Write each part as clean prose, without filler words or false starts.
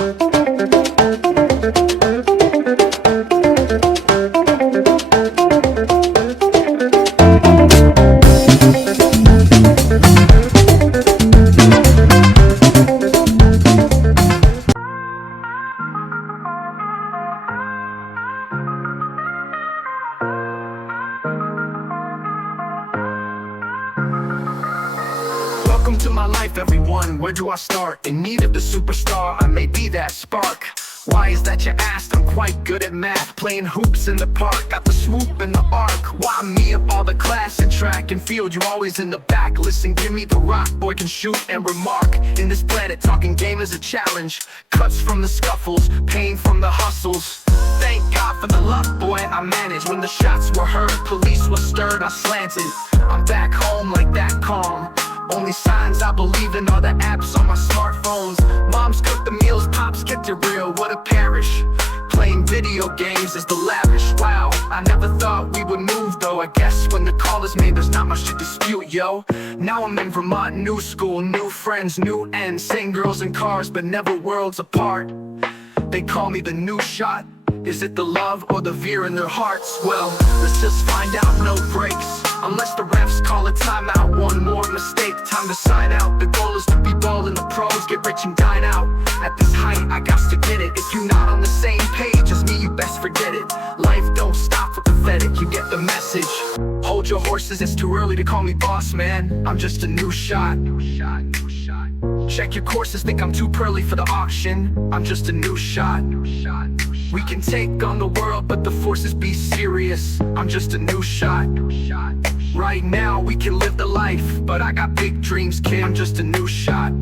Welcome to my life, everyone. Where do I start? In need of the superstar, I may be that spark. Why is that you asked? I'm quite good at math, playing hoops in the park, got the swoop and the arc. Why me of all the class in track and field? You always in the back. Listen, give me the rock, boy can shoot and remark. In this planet, talking game is a challenge. Cuts from the scuffles, pain from the hustles. Thank God for the luck, boy, I managed. When the shots were heard, police were stirred, I slanted. I'm back home like that calm. Only signs I believe in are the apps on my smartphones. Moms cook the meals, pops kept it real, what a parish. Playing video games is the lavish. Wow, I never thought we would move though. I guess when the call is made, there's not much to dispute, yo. Now I'm in Vermont, new school, new friends, new ends. Same girls and cars, but never worlds apart. They call me the new shot. Is it the love or the veer in their hearts? Well, let's just find out, no breaks. Unless the refs call a timeout. One more mistake, time to sign out. The goal is to be ball in the pros, get rich and dine out. At this height, I got to get it. If you're not on the same page as me, you best forget it. Life don't stop for pathetic, you get the message. Hold your horses, it's too early to call me boss, man. I'm just a new shot. Check your courses, think I'm too pearly for the auction. I'm just a new shot. We can take on the world, but the forces be serious. I'm just a new shot. Right now we can live the life, but I got big dreams, kid. I'm just a new shot.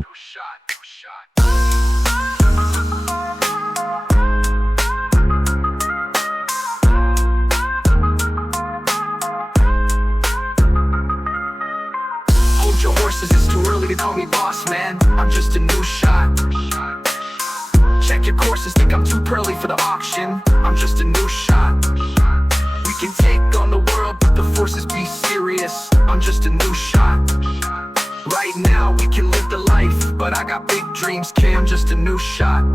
Hold your horses, it's too early to call me boss, man. I'm just a new shot. Check your courses, think I'm too pearly for the auction. I'm just a new shot. We can take on the world, but the forces be serious. I'm just a new shot. Right now we can live the life, but I got big dreams, kid. I'm just a new shot. So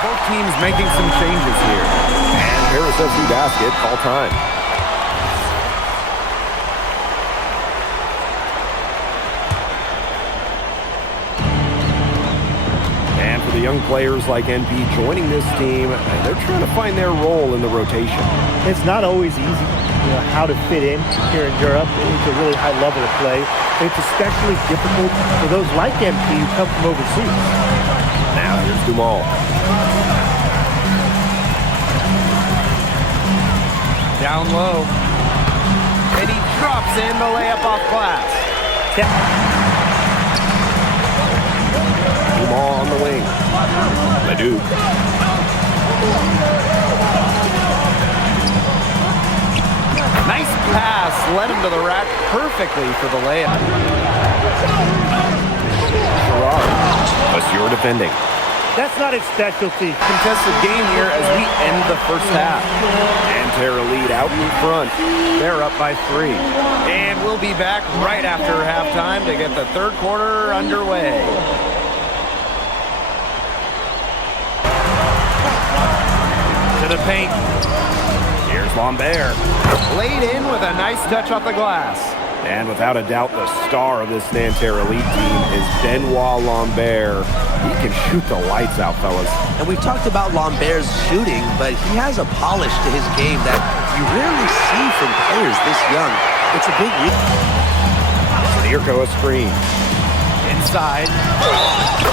both teams making some changes here. And Harris FC basket, call time. For the young players like NP joining this team, they're trying to find their role in the rotation. It's not always easy, how to fit in here in Europe. It's a really high level of play. It's especially difficult for those like NP who come from overseas. Now here's Dumal. Down low. Eddy drops in the layup off glass. Dumal on the wing. Leduc. Nice pass, led him to the rack perfectly for the layup. Gerard, Monsieur defending. That's not his specialty. Contested game here as we end the first half. And Terra lead out in front. They're up by 3. And we'll be back right after halftime to get the third quarter underway. To the paint. Here's Lambert. Laid in with a nice touch off the glass. And without a doubt, the star of this Nanterre Elite team is Benoit Lambert. He can shoot the lights out, fellas. And we've talked about Lambert's shooting, but he has a polish to his game that you rarely see from players this young. It's a big leap. Zirko a screen. Inside.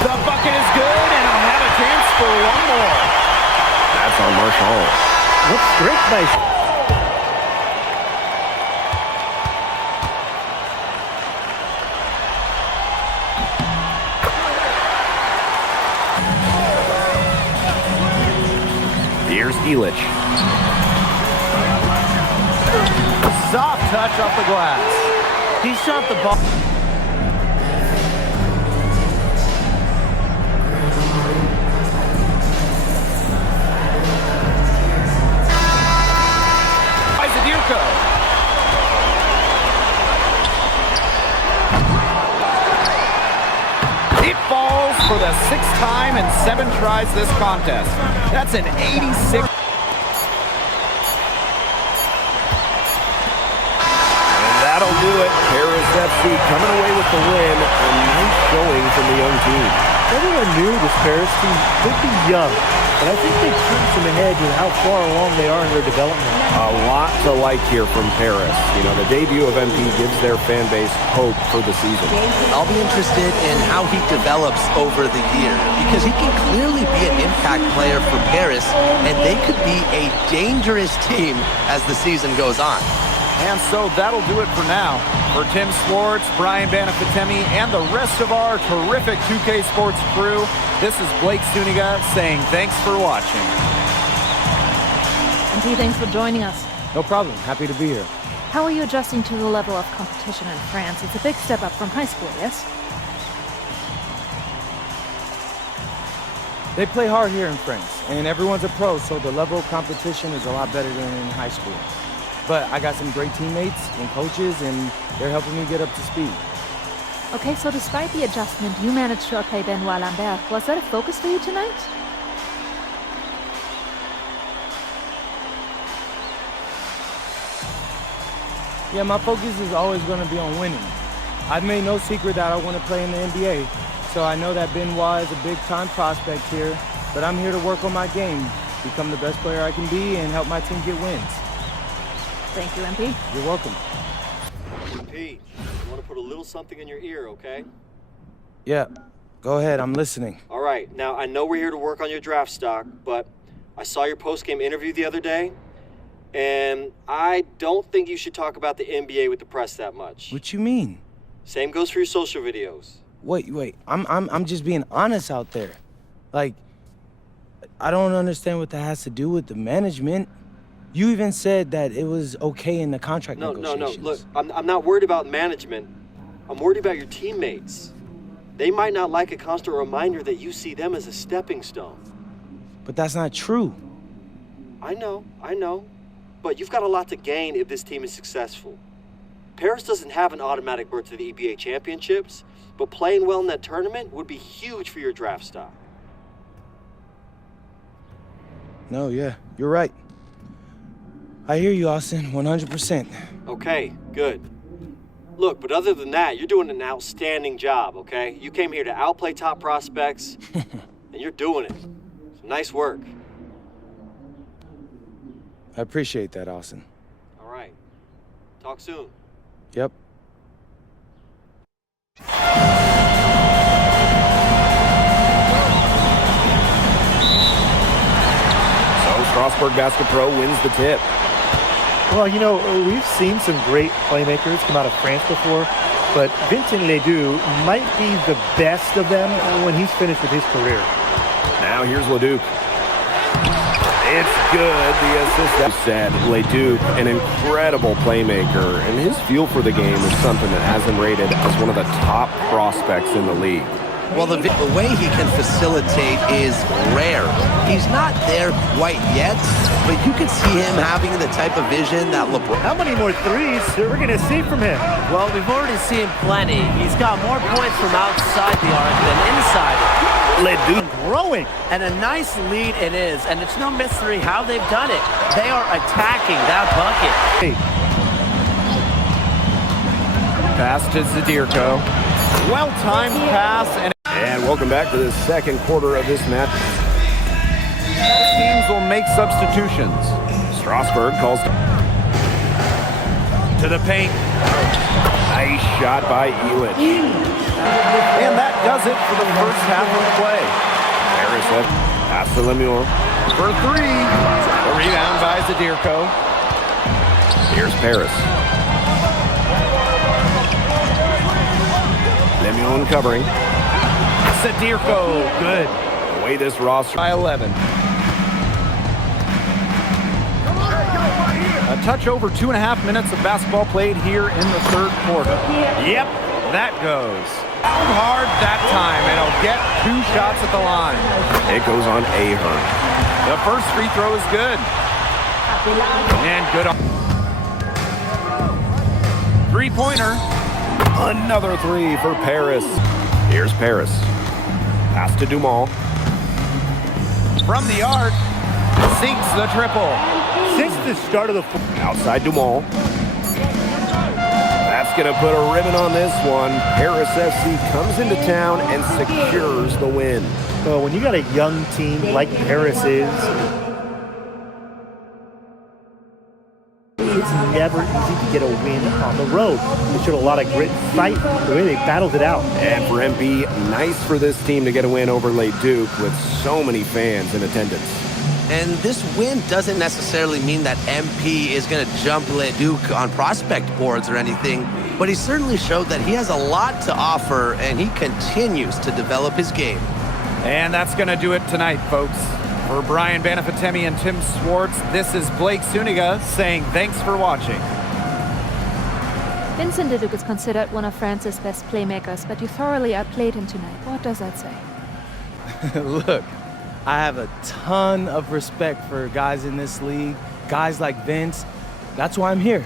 The bucket is good, and I'll have a chance for one more. That's on Marshall. Looks great, nice. Here's Elich. Soft touch off the glass. He shot the ball. It falls for the the 6th time in 7 tries this contest. That's an 86. And that'll do it. Paris FC coming away with the win. A nice showing from the young team. Everyone knew this Paris team could be young, but I think they turned some ahead with how far along they are in their development. A lot to like here from Paris. You know, the debut of MP gives their fan base hope for the season. I'll be interested in how he develops over the year, because he can clearly be an impact player for Paris, and they could be a dangerous team as the season goes on. And so that'll do it for now. For Tim Swartz, Brian Banafitemi, and the rest of our terrific 2K Sports crew, this is Blake Zuniga saying thanks for watching. MP, thanks for joining us. No problem. Happy to be here. How are you adjusting to the level of competition in France? It's a big step up from high school, yes? They play hard here in France, and everyone's a pro, so the level of competition is a lot better than in high school. But I got some great teammates and coaches, and they're helping me get up to speed. Okay, so despite the adjustment, you managed to outplay Benoit Lambert. Was that a focus for you tonight? Yeah, my focus is always going to be on winning. I've made no secret that I want to play in the NBA, so I know that Benoit is a big-time prospect here, but I'm here to work on my game, become the best player I can be, and help my team get wins. Thank you, MP. You're welcome. Pete, I want to put a little something in your ear, okay? Yeah, go ahead. I'm listening. All right, now I know we're here to work on your draft stock, but I saw your post-game interview the other day, and I don't think you should talk about the NBA with the press that much. What you mean? Same goes for your social videos. Wait. I'm just being honest out there. Like, I don't understand what that has to do with the management. You even said that it was okay in the contract negotiations. No. Look, I'm not worried about management. I'm worried about your teammates. They might not like a constant reminder that you see them as a stepping stone. But that's not true. I know. But you've got a lot to gain if this team is successful. Paris doesn't have an automatic berth to the EBA championships, but playing well in that tournament would be huge for your draft stock. No, yeah, you're right. I hear you, Austin, 100%. Okay, good. Look, but other than that, you're doing an outstanding job, okay? You came here to outplay top prospects, and you're doing it. So nice work. I appreciate that, Austin. All right. Talk soon. Yep. Strasbourg Basket Pro wins the tip. Well, you know, we've seen some great playmakers come out of France before, but Vincent Ledoux might be the best of them when he's finished with his career. Now here's Leduc. It's good. The assist said Leduc, an incredible playmaker, and his feel for the game is something that has him rated as one of the top prospects in the league. Well, the way he can facilitate is rare. He's not there quite yet, but you can see him having the type of vision that LeBron... How many more threes are we going to see from him? Well, we've already seen plenty. He's got more points from outside the arc than inside it. Ledoux growing. And a nice lead it is, and it's no mystery how they've done it. They are attacking that bucket. Hey. Pass to Zadirko. Well-timed pass, and welcome back to the second quarter of this match. Teams will make substitutions. Strasbourg calls to the paint. Nice shot by Elich. And that does it for the first half of the play. Paris up, pass to Lemieux for three. A rebound by Zadirko. Here's Paris. Lemieux covering. Zadirko, good. The way this roster by 11. A touch over 2.5 minutes of basketball played here in the third quarter. Yep, that goes. Hard that time, and he'll get 2 shots at the line. It goes on Ahern. The first free throw is good. And good on. 3-pointer. Another 3 for Paris. Here's Paris. Pass to Dumal. From the arc, sinks the triple. Since the start of the Outside Dumal. That's going to put a ribbon on this one. Paris FC comes into town and secures the win. well, when you got a young team like Paris is, it's never easy to get a win on the road. They showed a lot of grit and fight the way they battled it out. And for MP, nice for this team to get a win over Le Duc with so many fans in attendance. And this win doesn't necessarily mean that MP is going to jump Le Duc on prospect boards or anything, but he certainly showed that he has a lot to offer, and he continues to develop his game. And that's going to do it tonight, folks. For Brian Banafitemi and Tim Swartz, this is Blake Suniga saying thanks for watching. Vincent Leduc is considered one of France's best playmakers, but you thoroughly outplayed him tonight. What does that say? Look, I have a ton of respect for guys in this league, guys like Vince. That's why I'm here.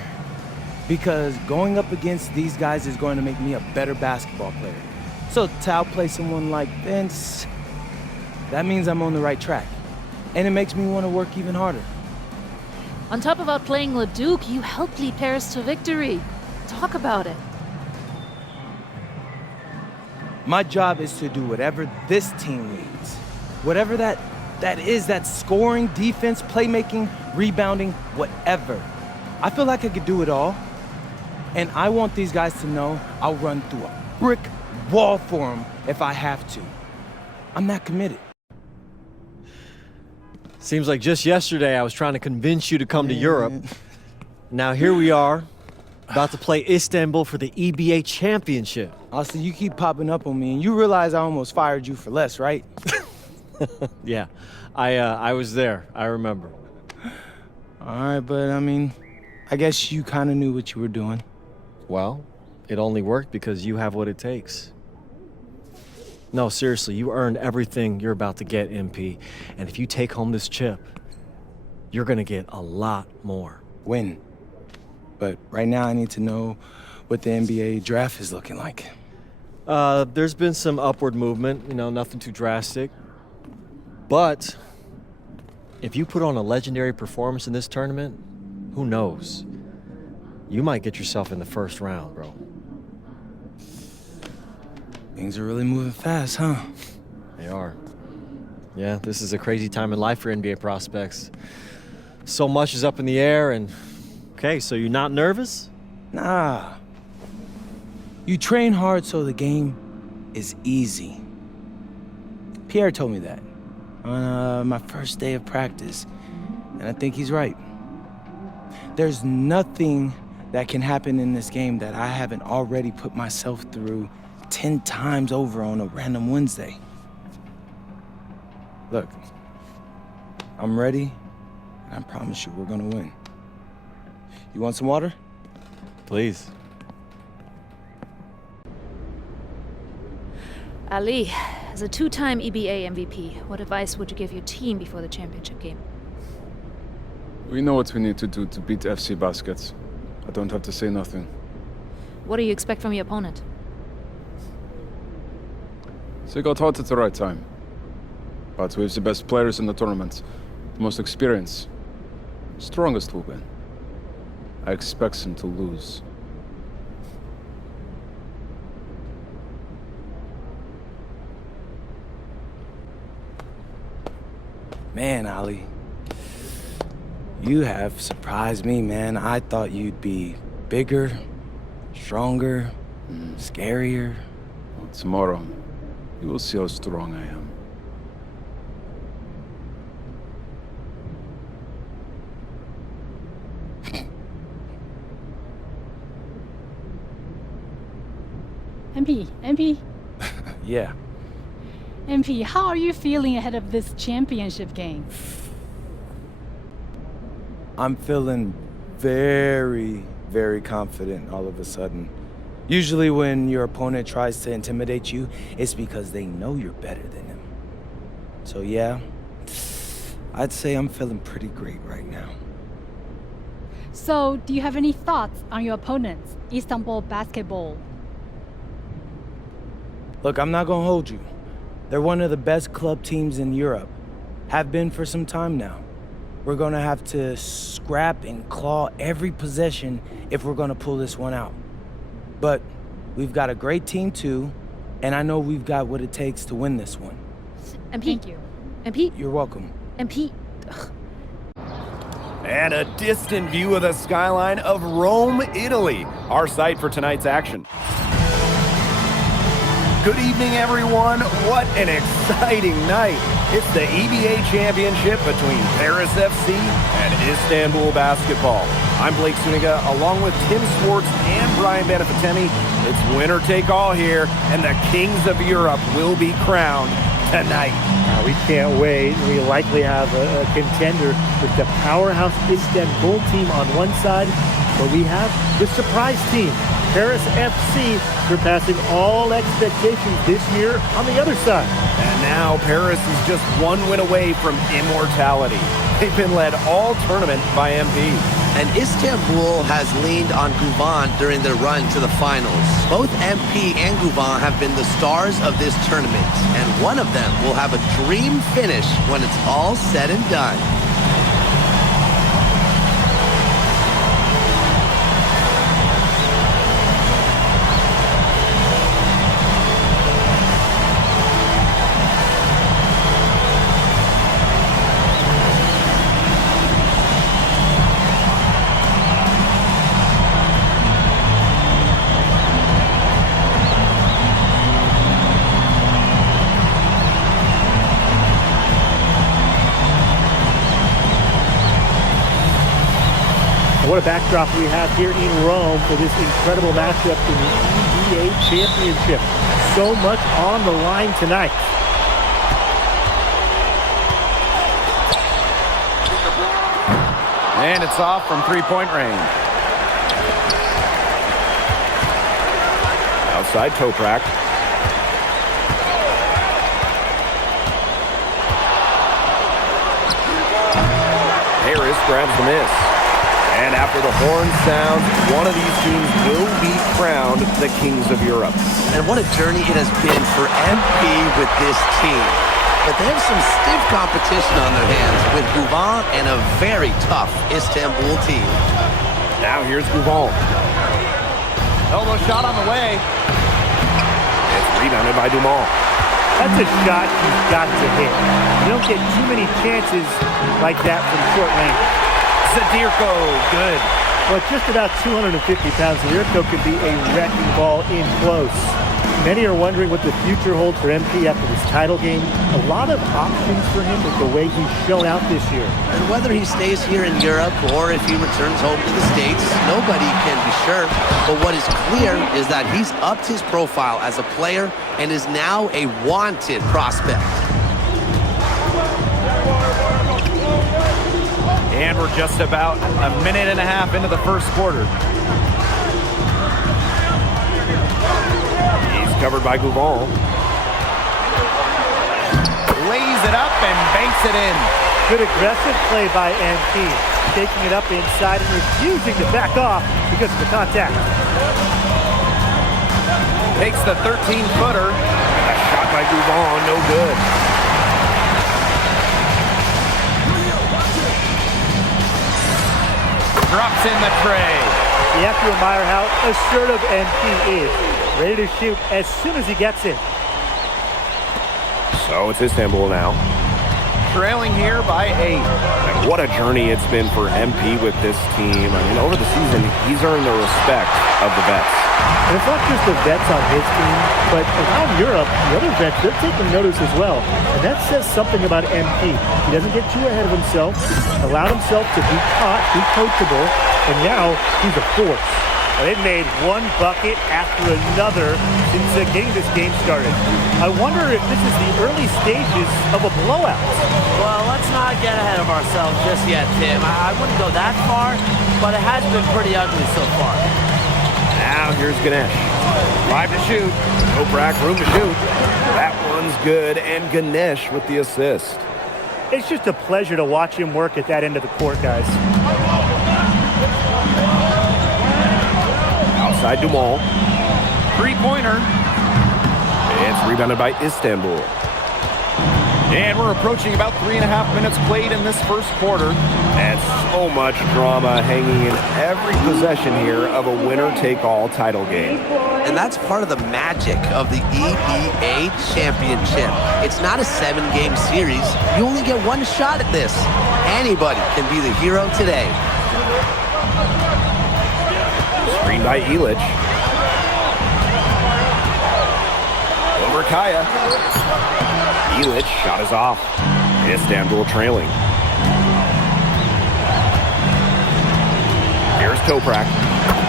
Because going up against these guys is going to make me a better basketball player. So to outplay someone like Vince, that means I'm on the right track. And it makes me want to work even harder. On top of outplaying Leduc, you helped lead Paris to victory. Talk about it. My job is to do whatever this team needs. Whatever that is, that scoring, defense, playmaking, rebounding, whatever. I feel like I could do it all. And I want these guys to know I'll run through a brick wall for them if I have to. I'm that committed. Seems like just yesterday I was trying to convince you to come to Europe. Now here we are, about to play Istanbul for the EBA Championship. Austin, you keep popping up on me, and you realize I almost fired you for less, right? Yeah, I was there. I remember. All right, but I mean, I guess you kind of knew what you were doing. Well, it only worked because you have what it takes. No, seriously, you earned everything you're about to get, MP. And if you take home this chip, you're gonna get a lot more. Win. But right now I need to know what the NBA draft is looking like. There's been some upward movement, nothing too drastic. But if you put on a legendary performance in this tournament, who knows? You might get yourself in the first round, bro. Things are really moving fast, huh? They are. Yeah, this is a crazy time in life for NBA prospects. So much is up in the air, and... Okay, so you're not nervous? Nah. You train hard so the game is easy. Pierre told me that on my first day of practice, and I think he's right. There's nothing that can happen in this game that I haven't already put myself through 10 times over on a random Wednesday. Look, I'm ready, and I promise you we're gonna win. You want some water? Please. Ali, as a two-time EBA MVP, what advice would you give your team before the championship game? We know what we need to do to beat FC Baskets. I don't have to say nothing. What do you expect from your opponent? They got hot at the right time. But we have the best players in the tournament, the most experience, strongest will win. I expect them to lose. Man, Ali, you have surprised me, man. I thought you'd be bigger, stronger, scarier. Well, tomorrow, you will see how strong I am. MP, Yeah. MP, how are you feeling ahead of this championship game? I'm feeling very, very confident all of a sudden. Usually when your opponent tries to intimidate you, it's because they know you're better than them. So yeah, I'd say I'm feeling pretty great right now. So, do you have any thoughts on your opponents, Istanbul basketball? Look, I'm not gonna hold you. They're one of the best club teams in Europe. Have been for some time now. We're going to have to scrap and claw every possession if we're going to pull this one out. But we've got a great team too, and I know we've got what it takes to win this one. MP. Thank you. MP. You're welcome. MP. And a distant view of the skyline of Rome, Italy, our site for tonight's action. Good evening, everyone. What an exciting night. It's the EBA Championship between Paris FC and Istanbul Basketball. I'm Blake Suniga, along with Tim Swartz and Brian Benefatemi. It's winner take all here, and the kings of Europe will be crowned tonight. We can't wait. We likely have a contender with the powerhouse Istanbul team on one side, but we have the surprise team, Paris FC, surpassing all expectations this year on the other side. And now Paris is just one win away from immortality. They've been led all tournament by MP. And Istanbul has leaned on Guvan during their run to the finals. Both MP and Guvan have been the stars of this tournament, and one of them will have a dream finish when it's all said and done. What a backdrop we have here in Rome for this incredible matchup in the EBA Championship. So much on the line tonight. And it's off from three-point range. Outside Toprak. Harris grabs the miss. And after the horn sounds, one of these teams will be crowned the kings of Europe. And what a journey it has been for MP with this team. But they have some stiff competition on their hands with Guvan and a very tough Istanbul team. Now here's Guvan. Elbow shot on the way. It's rebounded by Dumont. That's a shot you've got to hit. You don't get too many chances like that from short range. Zadirko, good. Well, just about 250 pounds, Zadirko could be a wrecking ball in close. Many are wondering what the future holds for MP after this title game. A lot of options for him with the way he's shown out this year. And whether he stays here in Europe or if he returns home to the States, nobody can be sure. But what is clear is that he's upped his profile as a player and is now a wanted prospect. And we're just about a minute and a half into the first quarter. He's covered by Guvan. Lays it up and banks it in. Good aggressive play by MP, taking it up inside and refusing to back off because of the contact. Takes the 13-footer. A shot by Guvan, no good. Drops in the tray. You have to admire how assertive MP is. Ready to shoot as soon as he gets it. So it's Istanbul now. Trailing here by 8. And what a journey it's been for MP with this team. I mean, over the season, he's earned the respect of the vets. And it's not just the vets on his team, but around Europe, the other vets, they're taking notice as well. And that says something about MP. He doesn't get too ahead of himself, allowed himself to be caught, be coachable, and now he's a force. They've made one bucket after another since getting this game started. I wonder if this is the early stages of a blowout. Well, let's not get ahead of ourselves just yet, Tim. I wouldn't go that far, but it has been pretty ugly so far. Now here's Ganesh. 5 to shoot. Toprak, room to shoot. That one's good, and Ganesh with the assist. It's just a pleasure to watch him work at that end of the court, guys. Outside Dumont. Three-pointer. It's rebounded by Istanbul. And we're approaching about 3.5 minutes played in this first quarter. And so much drama hanging in every possession here of a winner-take-all title game. And that's part of the magic of the EBA Championship. It's not a 7-game series. You only get one shot at this. Anybody can be the hero today. Screen by Illich. Over Kaya. Illich shot is off. Istanbul trailing. Here's Toprak.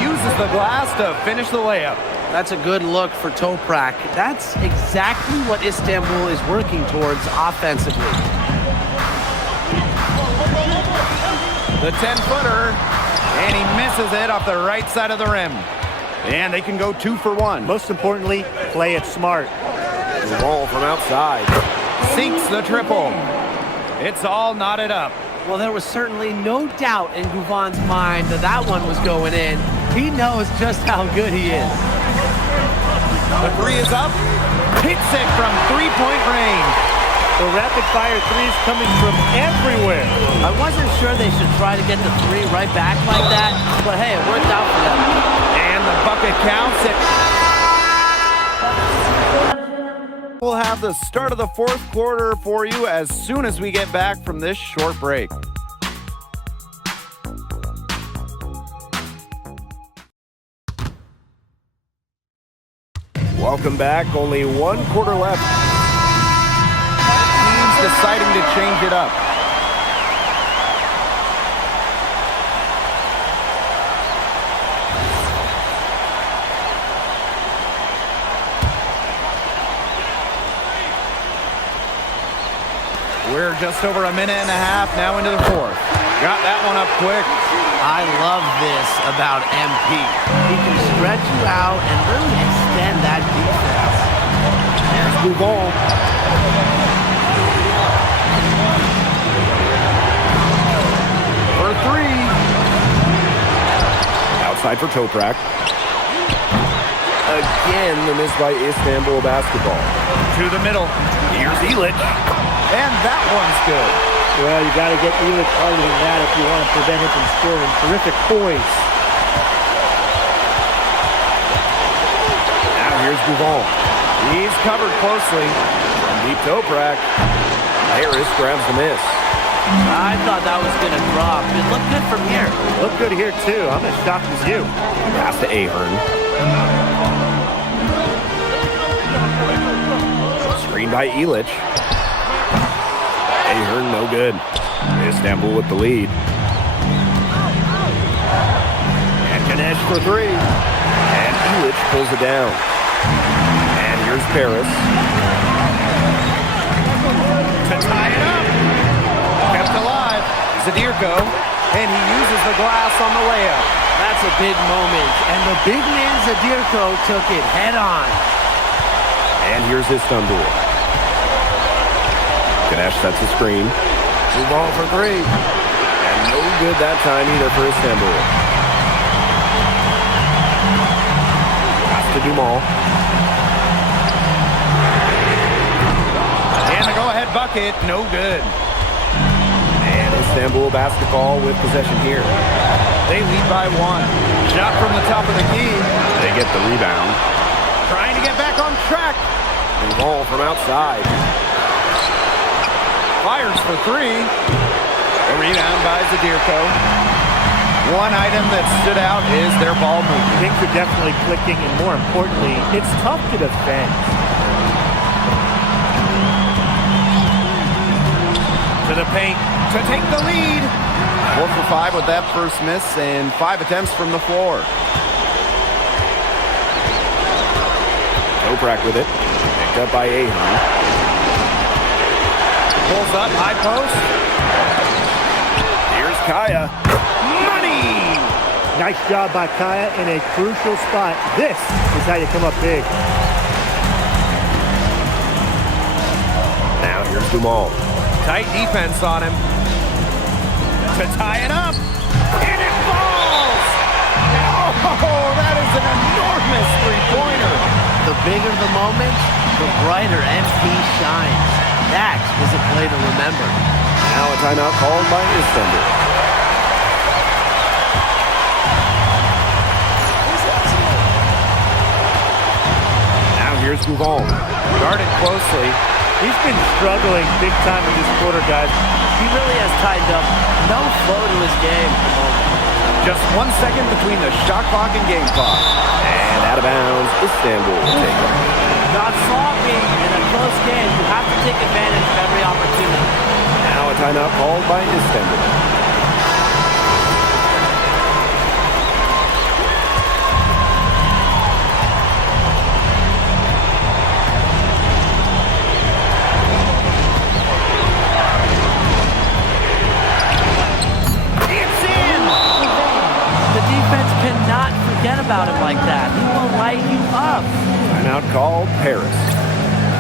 Uses the glass to finish the layup. That's a good look for Toprak. That's exactly what Istanbul is working towards offensively. The 10-footer, and he misses it off the right side of the rim. And they can go 2 for 1. Most importantly, play it smart. The ball from outside. Sinks the triple. It's all knotted up. Well, there was certainly no doubt in Gouvan's mind that that one was going in. He knows just how good he is. The 3 is up. Hits it from three-point range. The rapid-fire threes coming from everywhere. I wasn't sure they should try to get the 3 right back like that, but hey, it worked out for them. And the bucket counts it. We'll have the start of the fourth quarter for you as soon as we get back from this short break. Welcome back. Only 1 quarter left. Teams deciding to change it up. We're just over a minute and a half now into the fourth. Got that one up quick. I love this about MP. He can stretch you out and really extend that defense. There's Gouvan. For 3. Outside for Toprak. Again, the miss by Istanbul basketball. To the middle. Here's Illich. And that one's good. Well, you got to get Illich harder than that if you want to prevent him from scoring. Terrific poise. Now here's Gouvan. He's covered closely. From deep Toprak. Harris grabs the miss. I thought that was going to drop. It looked good from here. Looked good here, too. I'm as shocked as you. Pass to Ahern. Screen by Illich. Ahern, no good. Istanbul with the lead. And Ganesh for 3. And Illich pulls it down. And here's Paris. To tie it up. Kept alive. Zadirko. And he uses the glass on the layup. That's a big moment. And the big man Zadirko took it head on. And here's Istanbul. Ganesh sets a screen. Gouvan for 3. And no good that time either for Istanbul. Pass to Dumal. And the go-ahead bucket, no good. And Istanbul basketball with possession here. They lead by 1. Shot from the top of the key. They get the rebound. Trying to get back on track. Ball from outside. Fires for 3. A rebound by Zadirko. One item that stood out is their ball movement. Things are definitely clicking, and more importantly, it's tough to defend. To the paint to take the lead. 4 for 5 with that first miss and 5 attempts from the floor. Toprak with it. Picked up by Ahern. Pulls up, high post. Here's Kaya. Money! Nice job by Kaya in a crucial spot. This is how you come up big. Now here's Dumal. Tight defense on him. To tie it up. And it falls! Oh, that is an enormous three-pointer. The bigger the moment, the brighter MP shines. That is a play to remember. Now a timeout called by Istanbul. Now here's Duval. Guarded closely. He's been struggling big time in this quarter, guys. He really has tightened up. No flow to his game at the moment. Just 1 second between the shot clock and game clock. And out of bounds, Istanbul will take it. Got sloppy in a close game. You have to take advantage of every opportunity. Now a timeout called by Istanbul. It's in! The defense cannot forget about him like that. He will light you up. Timeout called Paris.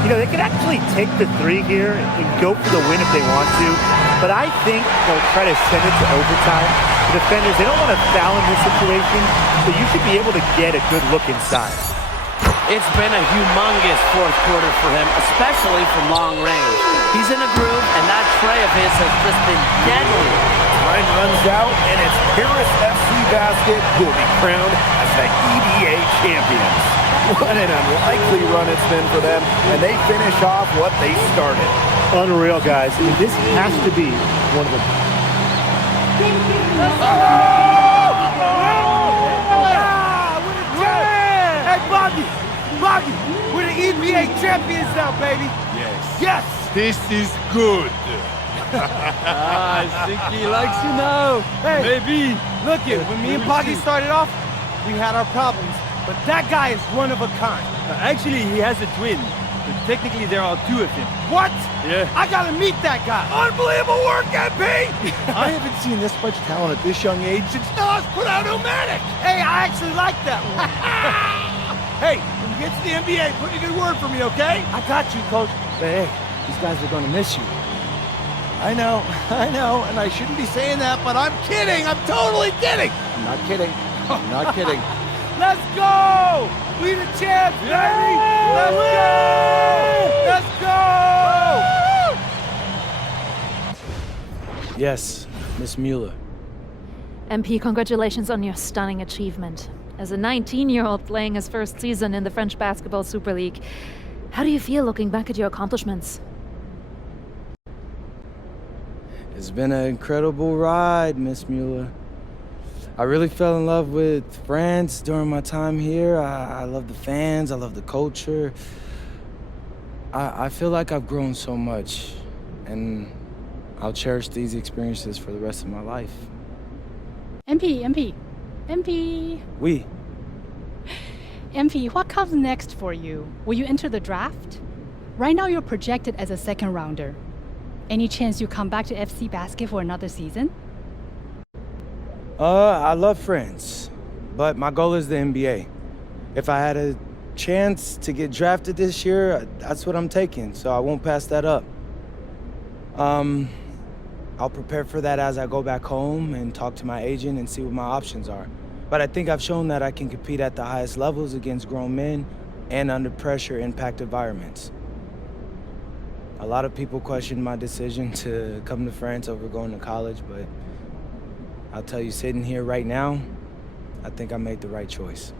You know, they could actually take the three here and go for the win if they want to, but I think they'll try to send it to overtime. The defenders, they don't want to foul in this situation, so you should be able to get a good look inside. It's been a humongous fourth quarter for him, especially from long range. He's in a groove, and that tray of his has just been deadly. Time runs out, and it's Paris FC Basket who will be crowned as the EDA champions. What an unlikely run it's been for them, and they finish off what they started. Unreal, guys. I mean, this has to be one of the... Hey, Boggy, we're the EBA champions now, baby. Yes. This is good. I think he likes you now. Hey, maybe. Look it, when me and Boggy started off, we had our problems, but that guy is one of a kind. Actually, he has a twin. But technically, there are two of him. What? Yeah. I gotta meet that guy. Unbelievable work, MP! I haven't seen this much talent at this young age since Star's put out Pneumatic. Hey, I actually like that one. Hey, when you get to the NBA, put in a good word for me, okay? I got you, Coach. But hey, these guys are gonna miss you. I know, and I shouldn't be saying that, but I'm kidding. I'm totally kidding. I'm not kidding. I'm not kidding. Let's go! We the champs, baby! Let's go! Let's go! Yes, Miss Mueller. MP, congratulations on your stunning achievement. As a 19-year-old playing his first season in the French Basketball Super League, how do you feel looking back at your accomplishments? It's been an incredible ride, Miss Mueller. I really fell in love with France during my time here. I love the fans, I love the culture. I feel like I've grown so much, and I'll cherish these experiences for the rest of my life. MP. Oui. MP, what comes next for you? Will you enter the draft? Right now you're projected as a second rounder. Any chance you come back to FC Basket for another season? I love France, but my goal is the NBA. If I had a chance to get drafted this year, that's what I'm taking, so I won't pass that up. I'll prepare for that as I go back home and talk to my agent and see what my options are. But I think I've shown that I can compete at the highest levels against grown men and under pressure impact environments. A lot of people question my decision to come to France over going to college, but I'll tell you, sitting here right now, I think I made the right choice.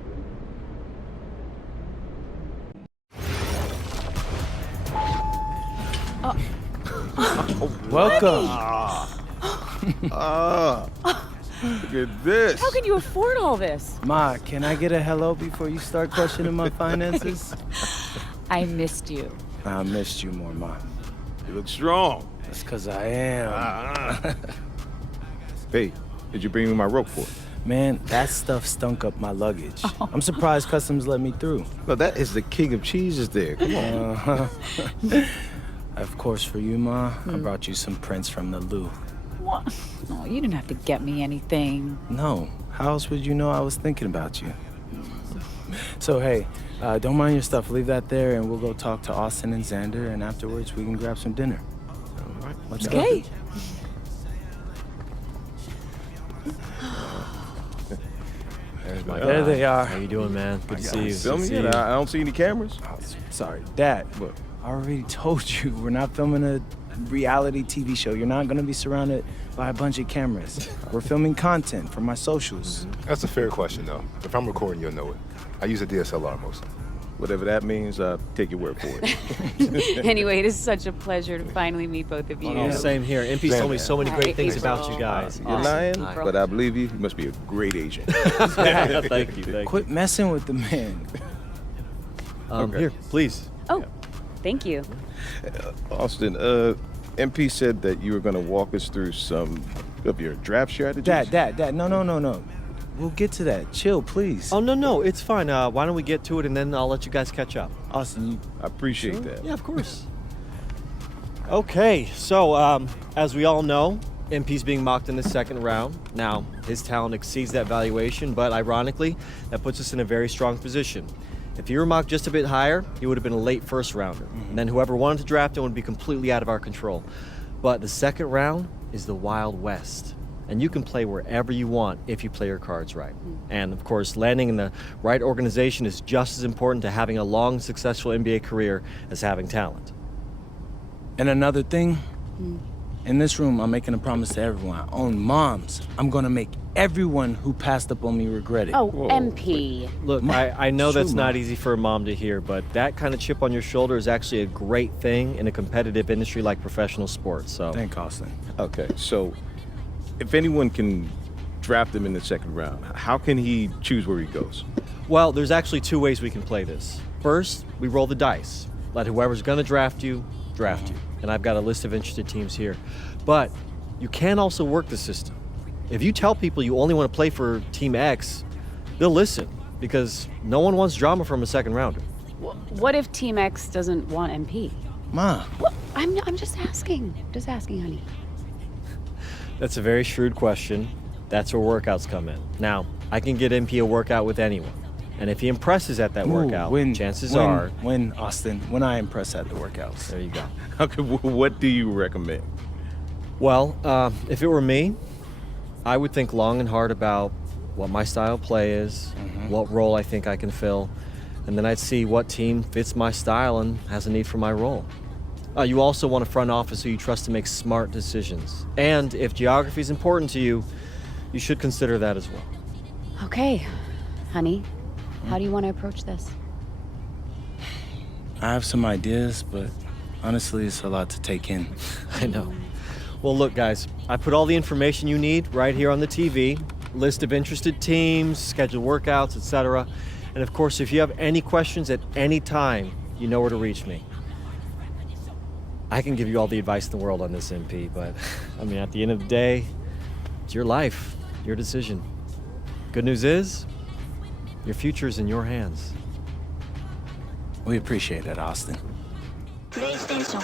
Welcome. Look at this. How can you afford all this? Ma, can I get a hello before you start questioning my finances? I missed you. I missed you more, Ma. You look strong. That's because I am. Hey, did you bring me my rope for it? Man, that stuff stunk up my luggage. Oh. I'm surprised customs let me through. No, that is the king of cheeses there. Come on. Of course, for you, Ma, I brought you some prints from the Louvre. What? No, you didn't have to get me anything. No, how else would you know I was thinking about you? So, hey, don't mind your stuff. Leave that there, and we'll go talk to Austin and Xander, and afterwards we can grab some dinner. All right. Let's Okay. go. There's my There they are. How you doing, man? Good to see you. Film Good to me? see you. I don't see any cameras. Oh, sorry, Dad. What? I already told you, we're not filming a reality TV show. You're not gonna be surrounded by a bunch of cameras. We're filming content for my socials. That's a fair question, though. If I'm recording, you'll know it. I use a DSLR mostly. Whatever that means, take your word for it. Anyway, it is such a pleasure to finally meet both of you. Oh, same here. MP's told me so many great things about you guys. You're lying, but I believe you. You must be a great agent. Thank you. Quit messing with the man. Okay. Here, please. Oh, thank you. Austin, MP said that you were going to walk us through some of your draft strategies. Dad, no. We'll get to that. Chill, please. Oh, no, it's fine. Why don't we get to it, and then I'll let you guys catch up. Austin, I appreciate that. Yeah, of course. Okay, so as we all know, MP's being mocked in the second round. Now, his talent exceeds that valuation, but ironically, that puts us in a very strong position. If he were mocked just a bit higher, he would have been a late first rounder. And then whoever wanted to draft him would be completely out of our control. But the second round is the Wild West. And you can play wherever you want if you play your cards right. And of course, landing in the right organization is just as important to having a long, successful NBA career as having talent. And another thing, in this room, I'm making a promise to everyone. On moms, I'm gonna make everyone who passed up on me regret it. Oh, MP. Look, I know that's not easy for a mom to hear, but that kind of chip on your shoulder is actually a great thing in a competitive industry like professional sports. So, thank Austin. Okay, so if anyone can draft him in the second round, how can he choose where he goes? well, there's actually two ways we can play this. First, we roll the dice. Let whoever's going to draft you. And I've got a list of interested teams here. But you can also work the system. If you tell people you only want to play for Team X, they'll listen because no one wants drama from a second rounder. What if Team X doesn't want MP? Ma. Well, I'm just asking. Just asking, honey. That's a very shrewd question. That's where workouts come in. Now, I can get MP a workout with anyone. And if he impresses at that workout, chances are... Austin, when I impress at the workouts. There you go. Okay, what do you recommend? Well, if it were me, I would think long and hard about what my style of play is, what role I think I can fill, and then I'd see what team fits my style and has a need for my role. You also want a front office who you trust to make smart decisions. And if geography is important to you, you should consider that as well. Okay, honey. How do you want to approach this? I have some ideas, but honestly, it's a lot to take in. I know. Well, look, guys, I put all the information you need right here on the TV. List of interested teams, scheduled workouts, etc. And of course, if you have any questions at any time, you know where to reach me. I can give you all the advice in the world on this, MP, but I mean, at the end of the day, it's your life, your decision. Good news is, your future is in your hands. We appreciate it, Austin. PlayStation